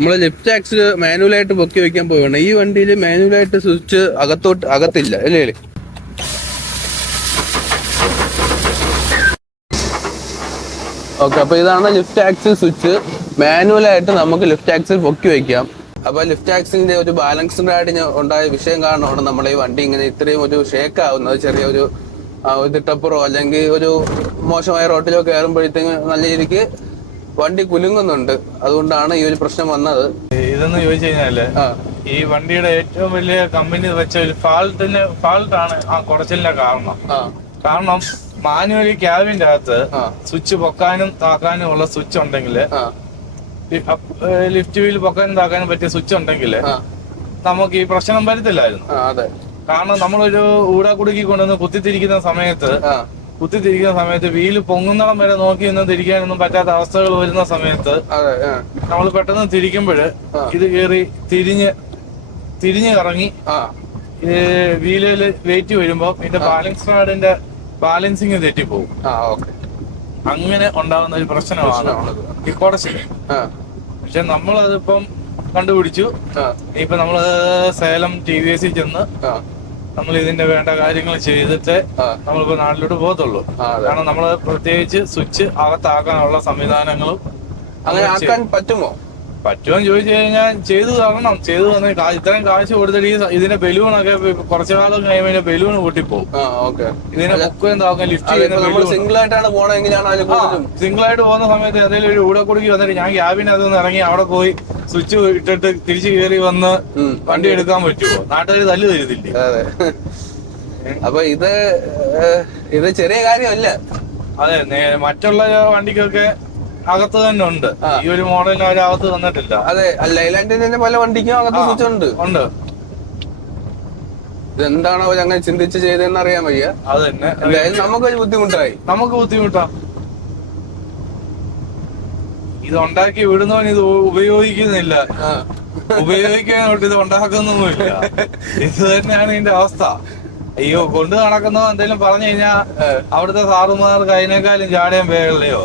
നമ്മള് lift axle മാനുവലായിട്ട് പൊക്കി വെക്കാൻ പോവുകയാണ്. ഈ വണ്ടിയിൽ മാനുവലായിട്ട് സ്വിച്ച് അകത്തില്ല അല്ലേ? ഓക്കെ, അപ്പൊ ഇതാണ് ലിഫ്റ്റ് ആക്സിൽ സ്വിച്ച്. മാനുവലായിട്ട് നമുക്ക് ലിഫ്റ്റ് ആക്സിൽ പൊക്കി വെക്കാം. അപ്പൊ ലിഫ്റ്റ് ആക്സിലിന്റെ ഒരു ബാലൻസിന്റെ ആയിട്ട് ഉണ്ടായ വിഷയം കാരണമാണ് നമ്മുടെ ഈ വണ്ടി ഇങ്ങനെ ഇത്രയും ഒരു ഷേക്ക് ആവുന്നത്. ചെറിയൊരു തിട്ടപ്പുറോ അല്ലെങ്കിൽ ഒരു മോശമായ റോട്ടിലോ കയറുമ്പോഴത്തേക്ക് നല്ല രീതിക്ക് വണ്ടി കുലുങ്ങുന്നുണ്ട്. അതുകൊണ്ടാണ് ഈ ഒരു പ്രശ്നം വന്നത്. ഇതെന്ന് ചോദിച്ചു കഴിഞ്ഞാല് ഈ വണ്ടിയുടെ ഏറ്റവും വലിയ കമ്പനി വെച്ച ഒരു ഫാൾട്ടാണ് ആ കുറച്ചിലിന്റെ കാരണം മാനുവലി ക്യാബിന്റെ അകത്ത് സ്വിച്ച് പൊക്കാനും താക്കാനും ഉള്ള സ്വിച്ച് ഉണ്ടെങ്കിൽ, ലിഫ്റ്റ് വീൽ പൊക്കാനും താക്കാനും പറ്റിയ സ്വിച്ച് ഉണ്ടെങ്കിൽ നമുക്ക് ഈ പ്രശ്നം വരത്തില്ലായിരുന്നു. കാരണം നമ്മളൊരു ഊടാക്കുടുക്കി കൊണ്ടുവന്ന് കുത്തിത്തിരിക്കുന്ന സമയത്ത് വീല് പൊങ്ങുന്നിടം വരെ നോക്കി നിന്ന് തിരിക്കാനൊന്നും പറ്റാത്ത അവസ്ഥകൾ വരുന്ന സമയത്ത് നമ്മൾ പെട്ടെന്ന് തിരിക്കുമ്പോൾ ഇത് കയറി തിരിഞ്ഞ് കറങ്ങി വീലില് വെയിറ്റ് വരുമ്പോ ഇതിന്റെ ബാലൻസ് റാഡിന്റെ ബാലൻസിങ് തെറ്റിപ്പോകും. അങ്ങനെ ഉണ്ടാകുന്ന ഒരു പ്രശ്നമാണ് ഈ കുടച്ചില്. പക്ഷെ നമ്മളതിപ്പം കണ്ടുപിടിച്ചു. ഇപ്പൊ നമ്മള് സേലം TVS ചെന്ന് നമ്മൾ ഇതിന്റെ വേണ്ട കാര്യങ്ങൾ ചെയ്തിട്ട് നമ്മളിപ്പോ നാട്ടിലോട്ട് പോകത്തുള്ളൂ. കാരണം നമ്മള് പ്രത്യേകിച്ച് സ്വിച്ച് അകത്താക്കാനുള്ള സംവിധാനങ്ങളും അങ്ങനെ ആക്കാൻ പറ്റുമോ ചോദിച്ചു കഴിഞ്ഞാൽ ചെയ്തു തരണം. ചെയ്തു തന്നെ ഇത്രയും കാശ് കൊടുത്തിട്ട് ഇതിന്റെ ബലൂണൊക്കെ കുറച്ചു കാലം കഴിയുമ്പോൾ ബലൂൺ പൊട്ടിപ്പോകും. ഇതിനെ പൊക്കുകയും താക്കാൻ ലിഫ്റ്റ് സിംഗിൾ ആയിട്ടാണ് സിംഗിൾ ആയിട്ട് പോകുന്ന സമയത്ത് ഏതെങ്കിലും ഒരു ഊടക്കുടുക്കി വന്നിട്ട് ഞാൻ ക്യാബിന് അതൊന്ന് ഇറങ്ങി അവിടെ പോയി സ്വിച്ച് ഇട്ടിട്ട് തിരിച്ചു കയറി വന്ന് വണ്ടി എടുക്കാൻ പറ്റുമോ? നാട്ടുകാർ തല്ല് തരുന്നില്ലേ? അപ്പൊ ഇത് ചെറിയ കാര്യമല്ല. അതെ, മറ്റുള്ള വണ്ടിക്കൊക്കെ അകത്ത് തന്നെ ഉണ്ട്. ഈ ഒരു മോഡലിന് അവരകത്ത് തന്നിട്ടില്ല. അതെ, ലൈലാൻഡിന്റെ പല വണ്ടിക്കും അകത്ത് സ്വിച്ച് ഉണ്ട്. ഇതെന്താണോ അങ്ങനെ ചിന്തിച്ച് ചെയ്തതെന്ന് അറിയാൻ വയ്യ. അത് തന്നെ നമുക്കൊരു ബുദ്ധിമുട്ടായി. നമുക്ക് ബുദ്ധിമുട്ടാ. ഇത് ഉണ്ടാക്കി വിടുന്നവൻ ഇത് ഉപയോഗിക്കുന്നില്ല. ഉപയോഗിക്കാനോട്ട് ഇത് ഉണ്ടാക്കുന്നൊന്നുമില്ല. ഇത് തന്നെയാണ് ഇതിന്റെ അവസ്ഥ. അയ്യോ, കൊണ്ട് നടക്കുന്നോ എന്തെങ്കിലും പറഞ്ഞു കഴിഞ്ഞാൽ അവിടുത്തെ സാറുമാർക്ക് അതിനേക്കാളും ചാടയും വേഗതയോ.